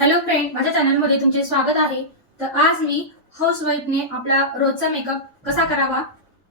Hello friend माझ्या चॅनलमध्ये तुमचे स्वागत आहे. तर आज मी हाऊस वाईफने आपला रोजचा मेकअप कसा करावा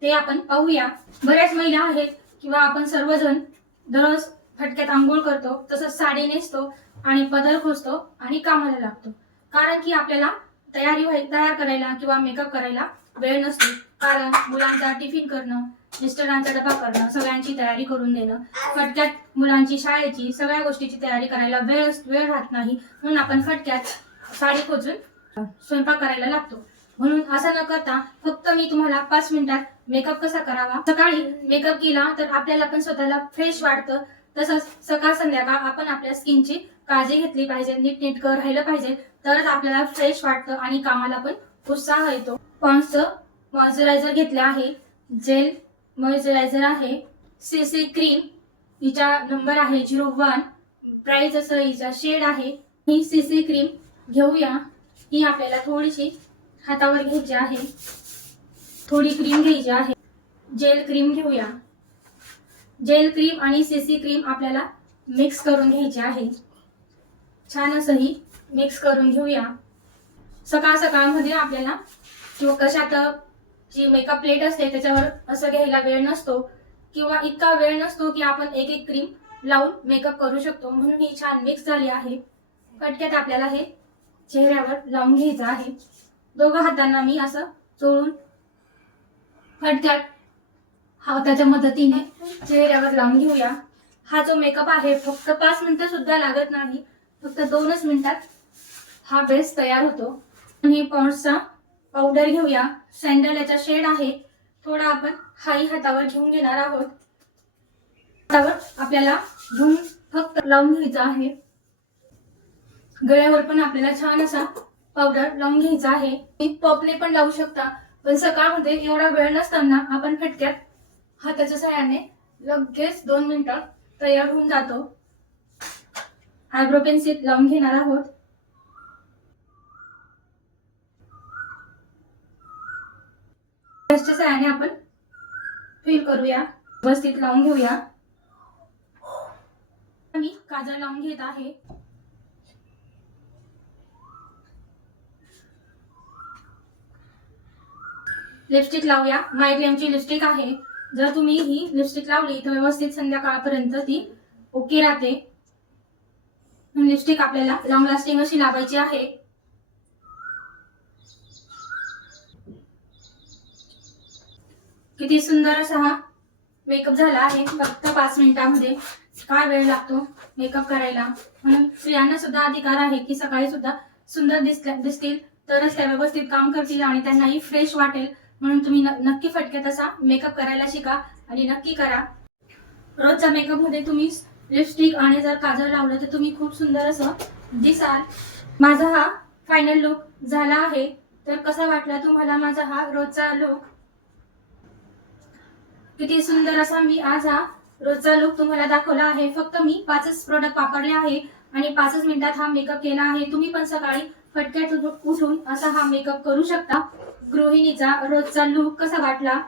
ते आपण पाहूया. बऱ्याच महिला आहेत किंवा आपण सर्वजण दररोज फटक्यात आंघोळ करतो तसंच साडी नेसतो आणि पदर खोसतो आणि कामाला लागतो. कारण की आपल्याला तयारी व्हाय- तयार करायला किंवा मेकअप करायला वेळ नसतो कारण मुलांचा टिफिन करणं मिस्टरांचा डबा करणं सगळ्यांची तयारी करून देणं फटक्यात मुलांची शाळेची सगळ्या गोष्टीची तयारी करायला वेळ वेळ राहत नाही. म्हणून आपण फटक्यात साडी खोचून स्वयंपाक करायला लागतो. म्हणून असं न करता फक्त मी तुम्हाला पाच मिनिटात मेकअप कसा करावा? सकाळी मेकअप केला तर आपल्याला पण स्वतःला फ्रेश वाटतं. तसंच सकाळ संध्याकाळ आपण आपल्या स्किनची काळजी घेतली पाहिजे नीटनेटकं राहिलं पाहिजे तरच आपल्याला फ्रेश वाटतं आणि कामाला पण उत्साह येतो. पॉन्सचं मॉइश्चरायझर घेतलं आहे. जेल मॉइश्चरायझर आहे. सी सी क्रीम हिचा नंबर आहे झिरो वन. प्राईस असं हिचा शेड आहे. ही सी सी क्रीम घेऊया. ही आपल्याला थोडीशी हातावर घ्यायची आहे. थोडी क्रीम घ्यायची आहे. जेल क्रीम घेऊया. जेल क्रीम आणि सी सी क्रीम आपल्याला मिक्स करून घ्यायची आहे. छान असं ही मिक्स करून घेऊया. सकाळ सकाळमध्ये आपल्याला किंवा कशात जी मेकअप प्लेट असते त्याच्यावर असं घ्यायला वेळ नसतो. किंवा इतका वेळ नसतो की आपण एक एक क्रीम लावून मेकअप करू शकतो. म्हणून ही छान मिक्स झाली आहे. फटक्यात आपल्याला हे चेहऱ्यावर लावून घ्यायचं आहे. दोघं हातांना मी असं चोळून फटक्यात हाताच्या मदतीने चेहऱ्यावर लावून घेऊया. हा जो मेकअप आहे फक्त पाच मिनिटं सुद्धा लागत नाही. फक्त दोनच मिनिटात हा बेस तयार होतो. आणि पॉन्ड्सचा पावडर घेऊया. सँडल याचा शेड आहे. थोडा आपण हाई हातावर घेऊन घेणार आहोत. हातावर आपल्याला घेऊन फक्त लावून घ्यायचा आहे. गळ्यावर पण आपल्याला छान असा पावडर लावून घ्यायचा आहे. पॉपले पण लावू शकता. पण सकाळमध्ये एवढा वेळ नसताना आपण फटक्यात हाताच्या सहाय्याने लगेच दोन मिनिटं तयार होऊन जातो. आयब्रो पेन्सिल लावून घेणार आहोत. ब्रशच्या सहाय्याने आपण फिल करूया. व्यवस्थित लावून घेऊया. मी काजळ लावून घेत आहे. लिपस्टिक लावूया. माईक क्लेमची लिपस्टिक आहे. जर तुम्ही ही लिपस्टिक लावली तर व्यवस्थित संध्याकाळपर्यंत ती ओके राहते. लिपस्टिक आपल्याला लॉंग लास्टिंग अशी लावायची आहे. किती सुंदर असा हा मेकअप झाला आहे. फक्त पाच मिनिटांमध्ये. काय वेळ लागतो मेकअप करायला? म्हणून स्त्रियांना सुद्धा अधिकार आहे की सकाळी सुद्धा सुंदर दिसल्या दिसतील तरच त्या व्यवस्थित काम करतील आणि त्यांनाही फ्रेश वाटेल. म्हणून तुम्ही न- नक्की फटक्यात असा मेकअप करायला शिका आणि नक्की करा. रोजच्या मेकअपमध्ये तुम्ही लिपस्टिक आणि जर काजळ लावलं तर तुम्ही खूप सुंदर असं दिसाल. माझा हा फायनल लुक झाला आहे. तर कसा वाटला तुम्हाला माझा हा रोजचा लुक किती सुंदर असा मी आज हा रोजचा लुक तुम्हाला दाखवला आहे. फक्त मी पाचच प्रोडक्ट वापरले आहे आणि पाचच मिनिटात हा मेकअप केला आहे. तुम्ही पण सकाळी फटक्यात उठून असा हा मेकअप करू शकता. गृहिणीचा रोजचा लुक कसा वाटला?